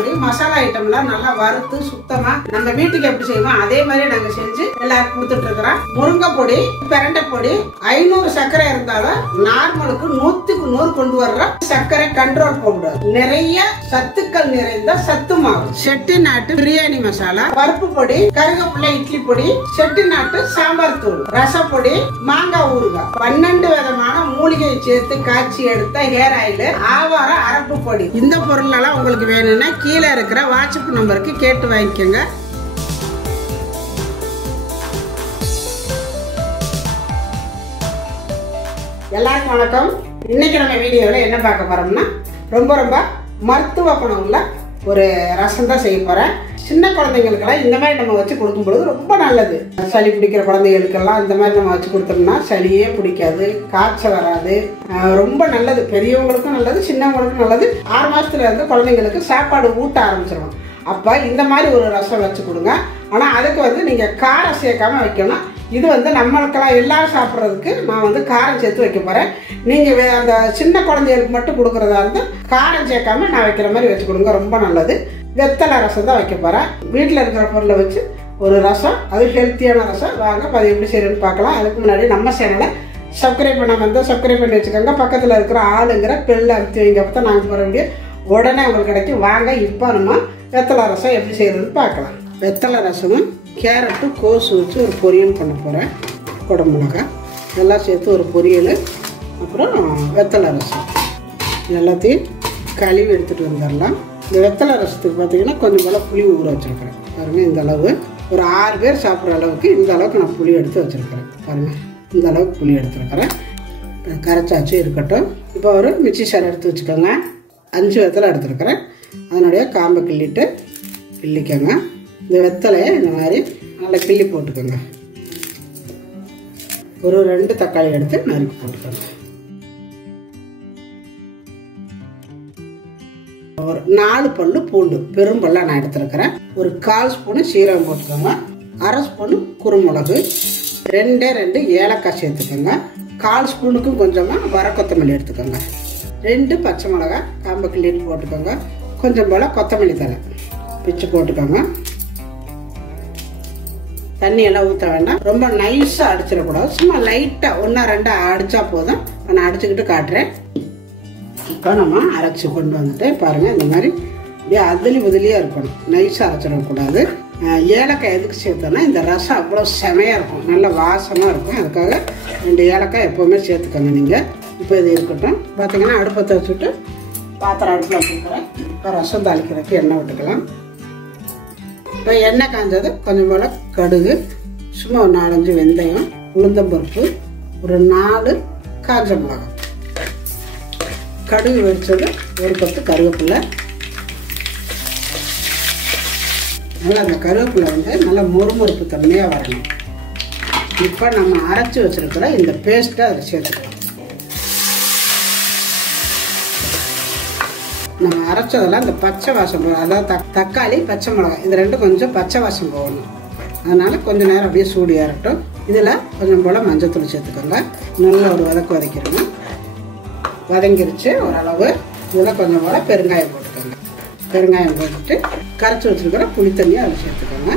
பொடி மசாலா ஐட்டம்லாம் நல்லா வறுத்து சுத்தமா நம்ம வீட்டுக்கு எப்படி செய்வோம் அதே மாதிரி நாங்க செஞ்சு எல்லாருக்கும் கொடுத்துட்டு இருக்கிறோம். முருங்கை பொடி, பிரண்டை பொடி, 500 சர்க்கரை இருந்தாலும் நார்மலுக்கு 100க்கு 100 கொண்டு வர்ற சர்க்கரை கண்ட்ரோல் பவுடர், நிறைய சத்துக்கள் நிறைந்த சத்து மாவு, செட்டிநாட்டு பிரியாணி மசாலா, பருப்பு பொடி, கருவேப்பிலை இட்லி பொடி, செட்டிநாட்டு சாம்பார் தூள், ரசப்பொடி, மாங்காய் ஊறுகாய், 12 விதமான மூலிகை சேர்த்து காய்ச்சி எடுத்த ஹேர் ஆயில், ஆவார அரப்பு பொடி. இந்த பொருள் எல்லாம் உங்களுக்கு வேணும்னா கீழே இருக்கிற வாட்ஸ்அப் நம்பருக்கு கேட்டு வாங்கிக்கோங்க. எல்லாருக்கும் வணக்கம். இன்னைக்கு நம்ம வீடியோவில் என்ன பார்க்க போறோம்னா ரொம்ப மருத்துவ குணம் உள்ள ஒரு ரசம் தான் செய்ய போறேன். சின்ன குழந்தைங்களுக்கெல்லாம் இந்த மாதிரி நம்ம வச்சு கொடுக்கும் பொழுது ரொம்ப நல்லது. சளி பிடிக்கிற குழந்தைகளுக்கெல்லாம் இந்த மாதிரி நம்ம வச்சு கொடுத்தோம்னா சளியே பிடிக்காது, காய்ச்சல் வராது, ரொம்ப நல்லது. பெரியவங்களுக்கும் நல்லது, சின்னவங்களுக்கும் நல்லது. 6 மாசத்துல இருந்து குழந்தைங்களுக்கு சாப்பாடு ஊட்ட ஆரம்பிச்சிருவோம். அப்ப இந்த மாதிரி ஒரு ரசம் வச்சு கொடுங்க. ஆனா அதுக்கு நீங்க காரம் சேர்க்காம வைக்கணும். இது நம்மளுக்கெல்லாம் எல்லாரும் சாப்பிட்றதுக்கு நான் காரம் சேர்த்து வைக்க போறேன். நீங்க அந்த சின்ன குழந்தைகளுக்கு மட்டும் கொடுக்கறதா இருந்தா காரம் சேர்க்காம நான் வைக்கிற மாதிரி வச்சு கொடுங்க, ரொம்ப நல்லது. வெத்தலை ரசம் தான் வைக்க போறேன். வீட்டில் இருக்கிற பொருளை வச்சு ஒரு ரசம், அது ஹெல்த்தியான ரசம். வாங்க அது எப்படி செய்யணும்னு பார்க்கலாம். அதுக்கு முன்னாடி நம்ம சேனலை சப்ஸ்கிரைப் பண்ணாம சப்ஸ்கிரைப் பண்ணி வச்சுக்கோங்க. பக்கத்தில் இருக்கிற ஆளுங்கிற பெல்ல அமுத்தி வைங்க. அப்போ தான் நாங்கள் போகிற வீடியோ உடனே உங்களுக்கு கிடைக்கும். வாங்க இப்போ நம்ம வெத்தலை ரசம் எப்படி செய்யறதுன்னு பார்க்கலாம். வெத்தலை ரசமும் கேரட்டு கோஸு வச்சு ஒரு பொரியல் பண்ண போகிறேன். குடமிளகாய் எல்லாம் சேர்த்து ஒரு பொரியல், அப்புறம் வெத்தலை ரசம் எல்லாத்தையும் கழுவி எடுத்துகிட்டு வந்துடலாம். இந்த வெத்தலை ரசத்துக்கு பார்த்தீங்கன்னா கொஞ்சம் போல் புளி ஊற வச்சுருக்கிறேன். பாருங்கள், இந்த அளவு ஒரு 6 பேர் சாப்பிட்ற அளவுக்கு இந்த அளவுக்கு நான் புளி எடுத்து வச்சுருக்கிறேன். பாருங்கள், இந்த அளவுக்கு புளி எடுத்துருக்கிறேன். கரைச்சாச்சு இருக்கட்டும். இப்போ ஒரு மிக்சி சார் எடுத்து வச்சுக்கோங்க. 5 வெத்தலை எடுத்துருக்கிறேன். அதனுடைய காம்பை கிள்ளிக்கோங்க. இந்த வெத்தலையை இந்த மாதிரி நல்லா கிள்ளி போட்டுக்கோங்க. ஒரு 2 தக்காளி எடுத்து நறுக்கி போட்டுக்கோங்க. ஒரு 4 பல்லு பூண்டு, பெரும்பல்லா நான் எடுத்துருக்கிறேன். ஒரு 1/4 ஸ்பூனு சீரகம் போட்டுக்கோங்க. 1/2 ஸ்பூனு குருமிளகு, 2 ஏலக்காய் சேர்த்துக்கோங்க. 1/4 ஸ்பூனுக்கும் கொஞ்சமாக வர கொத்தமல்லி எடுத்துக்கோங்க. 2 பச்சை மிளகாய் காம்பை கிள்ளிட்டு போட்டுக்கோங்க. கொஞ்சம் போல் கொத்தமல்லி தழை பிச்சு போட்டுக்கோங்க. தண்ணி எல்லாம் ஊற்ற வேண்டாம், ரொம்ப நைஸாக அடிச்சிடக்கூடாது. சும்மா லைட்டாக 1-2 அடித்தா போதும். நான் அடிச்சுக்கிட்டு காட்டுறேன். இப்போ நம்ம அரைச்சி கொண்டு வந்துட்டு பாருங்கள், இந்த மாதிரி அப்படியே உதிலியாக இருக்கணும், நைஸாக அரைச்சிடக்கூடாது. ஏலக்காய் எதுக்கு சேர்த்தோன்னா இந்த ரசம் அவ்வளோ செமையாக இருக்கும், நல்ல வாசமாக இருக்கும். அதுக்காக 2 ஏலக்காய் எப்போவுமே சேர்த்துக்கோங்க நீங்கள். இப்போ இது இருக்கட்டும். பார்த்தீங்கன்னா அடுப்பத்தை வச்சுட்டு பாத்திரம் அடுப்பில் வச்சுருக்கிறேன். இப்போ ரசம் தாளிக்கிறதுக்கு எண்ணெய் விட்டுக்கலாம். இப்போ எண்ணெய் காஞ்சது கொஞ்சம் போல் கடுகு, சும்மா ஒரு 4-5 வெந்தயம், உளுந்தம்பருப்பு, ஒரு 4 காஞ்ச மிளகாய், கடுகு வெடிச்சது, ஒரு கொத்து கருவேப்பிலை. நல்லா அந்த கருவேப்பிலை நல்லா மொறுமொறுப்பு தன்மையாக வரணும். இப்போ நம்ம அரைச்சி வச்சுருக்கிற இந்த பேஸ்ட்டை அதில் சேர்த்துக்கலாம். நம்ம அரைச்சதெல்லாம் இந்த பச்சை வாசம் போகும். அதாவது தக்காளி, பச்சை மிளகாய் இது 2 கொஞ்சம் பச்சை வாசம் போகணும். அதனால கொஞ்சம் நேரம் அப்படியே சூடு ஏறட்டும். இதில் கொஞ்சம் போல் மஞ்சத்தூள் சேர்த்துக்கோங்க. நல்லா ஒரு வதக்கிடுங்க. வதங்கிருச்சு ஓரளவு. இதில் கொஞ்சம் போல் பெருங்காயம் போட்டுக்கோங்க. பெருங்காயம் போட்டுட்டு கரைச்சி வச்சுருக்கிற புளி தண்ணியை அதில் சேர்த்துக்கோங்க.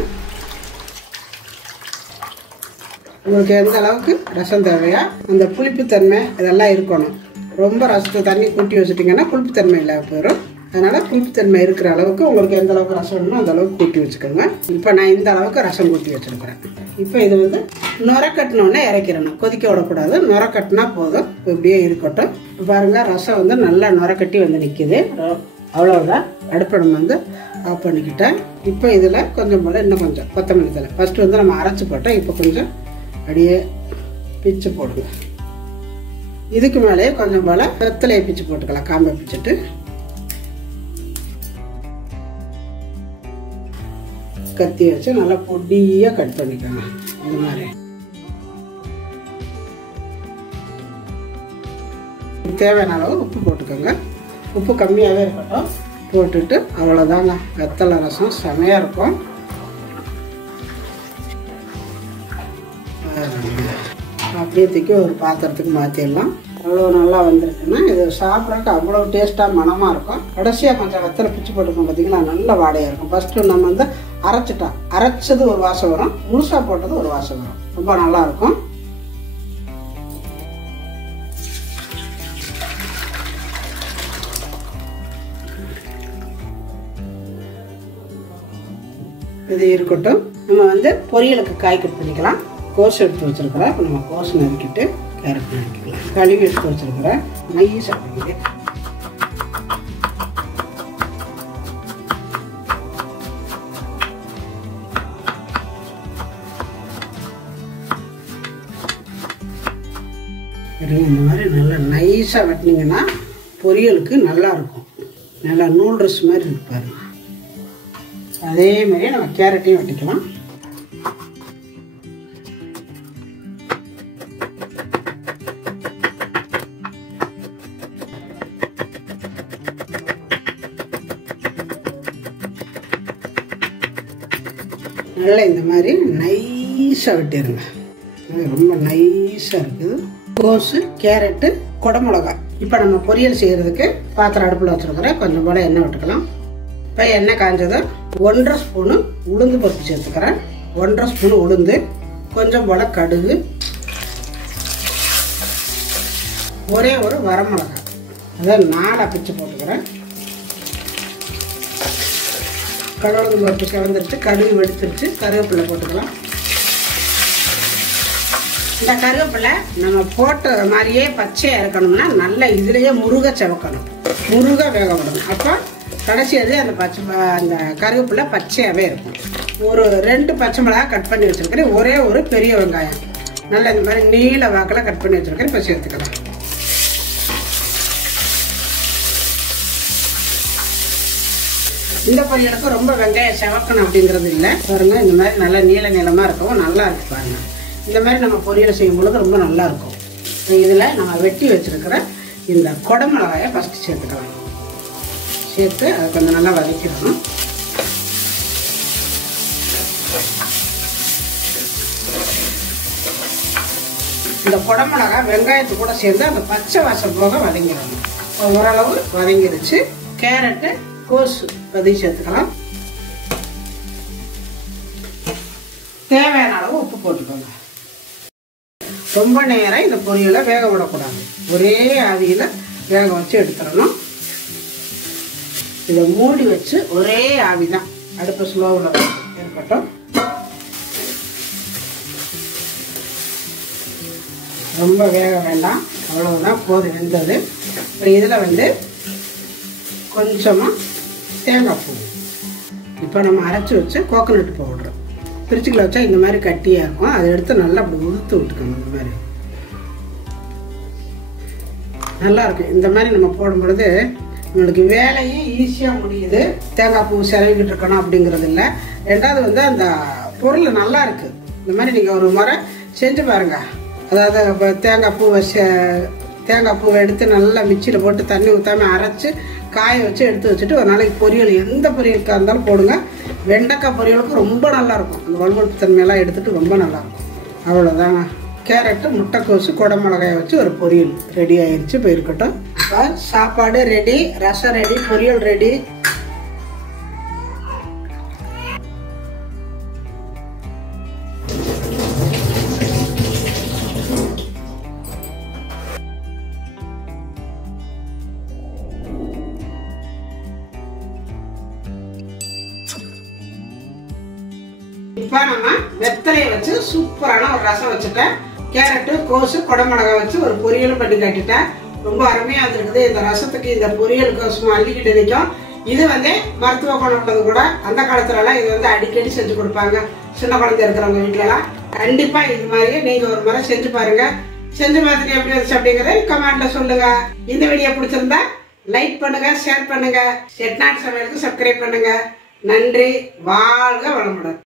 உங்களுக்கு எந்த அளவுக்கு ரசம் தேவையா அந்த புளிப்புத்தன்மை இதெல்லாம் இருக்கணும். ரொம்ப ரசத்தை தண்ணி கூட்டி வச்சுட்டிங்கன்னா புளிப்புத்தன்மை இல்லாமல் போயிடும். அதனால் புளிப்புத்தன்மை இருக்கிற அளவுக்கு உங்களுக்கு எந்த அளவுக்கு ரசம் வேணுமோ அந்த அளவுக்கு கூட்டி வச்சுக்கோங்க. இப்போ நான் இந்த அளவுக்கு ரசம் கூட்டி வச்சுருக்கிறேன். இப்போ இது நுர கட்டினோடனே இறக்கிடணும், கொதிக்க விடக்கூடாது. நுர கட்டினா போதும். இப்போ இப்படியே இருக்கட்டும். இப்போ பாருங்கள், ரசம் நல்லா நுர கட்டி நிற்கிது. அவ்வளோதான். அடுப்பை நம்ம ஆஃப் பண்ணிக்கிட்டேன். இப்போ இதில் கொஞ்சம் போல் இன்னும் கொஞ்சம் கொத்தமல்லி தழை ஃபஸ்ட்டு நம்ம அரைச்சி போட்டோம். இப்போ கொஞ்சம் அப்படியே பிச்சு போடுங்க. இதுக்கு மேலேயே கொஞ்சம் போல் வெத்தலையை பிச்சு போட்டுக்கலாம். காம்பை பிச்சுட்டு கத்தி வச்சு நல்லா பொடியாக கட் பண்ணிக்கோங்க. இந்த மாதிரி தேவையான அளவு உப்பு போட்டுக்கோங்க. உப்பு கம்மியாகவே இருக்கட்டும். போட்டுட்டு அவ்வளோதாங்க, வெத்தலை ரசம் செமையாக இருக்கும். அப்படியே தூக்கி ஒரு பாத்திரத்துக்கு மாற்றிடலாம். அவ்வளோ நல்லா வந்திருக்குன்னா இது சாப்பிட்றதுக்கு அவ்வளோ டேஸ்ட்டாக மனமாக இருக்கும். கடைசியாக கொஞ்சம் வெத்தலை பிச்சு போட்டுருக்கோம் பார்த்தீங்களா, நல்ல வாடையாக இருக்கும். ஃபஸ்ட்டு நம்ம வந்து அரைச்சிட்டோம், அரைச்சது ஒரு வாசம் வரும், முழுசாக போட்டது ஒரு வாசம் வரும், ரொம்ப நல்லாயிருக்கும். இது இருக்கட்டும். நம்ம வந்து பொரியலுக்கு காய் கட் பண்ணிக்கலாம். கோஸ் எடுத்து வச்சுருக்கிறேன். இப்போ நம்ம கோஸ் நறுக்கிட்டு கேரட் நறுக்கிக்கலாம். கழுவி எடுத்து வச்சுருக்கிறேன். நெய் சாப்பிடுங்க. இந்த மாதிரி நல்லா நைஸாக வெட்டினீங்கன்னா பொரியலுக்கு நல்லா இருக்கும். நல்லா நூடுல்ஸ் மாதிரி இருக்கு பாருங்க. அதே மாதிரியே நம்ம கேரட்டையும் வெட்டிக்கலாம். நல்லா இந்த மாதிரி நைஸாக வெட்டிடுங்க. ரொம்ப நைஸாக இருக்குது. கோஸு, கேரட்டு, குடமிளகாய். இப்போ நம்ம பொரியல் செய்கிறதுக்கு பாத்திரம் அடுப்பில் வச்சுருக்கிறேன். கொஞ்சம் போல் எண்ணெய் விட்டுக்கலாம். இப்போ எண்ணெய் காய்ஞ்சதை 1.5 ஸ்பூனு உளுந்து பருப்பு சேர்த்துக்கிறேன். 1.5 ஸ்பூனு உளுந்து, கொஞ்சம் போல் கடுகு, ஒரே ஒரு வரமிளகாய், அதை 4 பிச்சு போட்டுக்கிறேன். கடவுளுக்கு பருப்பு கிளந்துருச்சு, கடுகு வெடிச்சிருச்சு. கருவேப்பிலை போட்டுக்கலாம். இந்த கருவேப்பிலை நம்ம போட்ட மாதிரியே பச்சையாக இருக்கணும்னா நல்லா இதுலேயே முருக செவக்கணும், முருக வேக விடணும். அப்போ கடைசி அது அந்த கருவேப்பிலை பச்சையாகவே இருக்கும். ஒரு 2 பச்சை மிளகாய் கட் பண்ணி வச்சுருக்கிறேன். ஒரே ஒரு பெரிய வெங்காயம் நல்லா இந்த மாதிரி நீல வாக்கில் கட் பண்ணி வச்சுருக்கிறேன். இப்போ சேர்த்துக்கலாம். இந்த பொரியலுக்கு ரொம்ப வெங்காயம் செவக்கணும் அப்படிங்கிறது இல்லை. பாருங்க, இந்த மாதிரி நல்லா நீள நீளமாக இருக்கவும் நல்லா இருக்கு பாருங்க. இந்த மாதிரி நம்ம பொரியல் செய்யும் பொழுது ரொம்ப நல்லா இருக்கும். இதில் நம்ம வெட்டி வச்சிருக்கிற இந்த குடமிளகாயை ஃபஸ்ட்டு சேர்த்துக்கலாம். சேர்த்து அதை கொஞ்சம் நல்லா வதக்கிடணும். இந்த குடமிளகாய் வெங்காயத்து கூட சேர்ந்து அந்த பச்சை வாசம் போக வதங்கிடணும். ஓரளவு வதங்கிடுச்சு. கேரட்டு, கோஸு பதிவு சேர்த்துக்கலாம். தேவையான அளவு உப்பு போட்டுக்கோங்க. ரொம்ப நேரம் இந்த பொரியலை வேக விடக்கூடாது. ஒரே ஆவியில் வேக வச்சு எடுத்துடணும். இதை மூடி வச்சு ஒரே ஆவி தான், அடுப்பு ஸ்லோவில் இருக்கட்டும். ரொம்ப வேக வேண்டாம், அவ்வளவுதான், போதும் வெந்தது. இப்போ இதில் வந்து கொஞ்சமாக தேங்காய் பூ, இப்போ நம்ம அரைச்சி வச்சு கோகோனட் பவுடர் பிரிச்சுக்கில் வச்சா இந்த மாதிரி கட்டியாக இருக்கும். அதை எடுத்து நல்லா அப்படி உதுத்து விட்டுக்கணும். இந்த மாதிரி நல்லா இருக்கும். இந்த மாதிரி நம்ம போடும் பொழுது நம்மளுக்கு வேலையும் ஈஸியாக முடியுது. தேங்காய் பூ செலவிக்கிட்டு இருக்கணும் அப்படிங்கிறது இல்லை. ரெண்டாவது வந்து அந்த பொருள் நல்லா இருக்கு. இந்த மாதிரி நீங்கள் ஒரு முறை செஞ்சு பாருங்க. அதாவது இப்போ தேங்காய் பூவை எடுத்து நல்லா மிக்சியில் போட்டு தண்ணி ஊற்றாமல் அரைச்சி காய வச்சு எடுத்து வச்சுட்டு ஒரு நாளைக்கு பொரியல், எந்த பொரியலுக்காக இருந்தாலும் போடுங்க. வெண்டைக்காய் பொரியலுக்கு ரொம்ப நல்லாயிருக்கும். அந்த வலுவழுப்பு தன்மையெல்லாம் எடுத்துகிட்டு ரொம்ப நல்லாயிருக்கும். அவ்வளோதாங்க. கேரட்டு, முட்டைக்கோசு, குடமிளகாயை வச்சு ஒரு பொரியல் ரெடி ஆயிடுச்சு. இப்போ இருக்கட்டும். இப்போ சாப்பாடு ரெடி, ரசம் ரெடி, பொரியல் ரெடி. இப்போ நம்ம வெத்தலையை வச்சு சூப்பரான ஒரு ரசம் வச்சுட்டேன். கேரட்டு, கோஸு, குடமிளகாய் வச்சு ஒரு பொரியலும் பண்ணி காட்டிட்டேன். ரொம்ப அருமையாக வந்துருக்குது. இந்த ரசத்துக்கு இந்த பொரியல் கோசுமா அள்ளிக்கிட்டு நிற்கும். இது வந்து மருத்துவ குணம் உள்ளது கூட. அந்த காலத்துலலாம் இது வந்து அடிக்கடி செஞ்சு கொடுப்பாங்க. சின்ன குழந்தை இருக்கிறவங்க வீட்டிலலாம் கண்டிப்பாக இது மாதிரியே நீங்கள் ஒரு முறை செஞ்சு பாருங்க. செஞ்சு பார்த்துட்டு எப்படி வந்துச்சு அப்படிங்கிறத கமெண்ட்ல சொல்லுங்க. இந்த வீடியோ பிடிச்சிருந்தா லைக் பண்ணுங்க, ஷேர் பண்ணுங்க, செட்நாட் சமையலுக்கு சப்ஸ்கிரைப் பண்ணுங்க. நன்றி. வாழ்க வளமுடன்.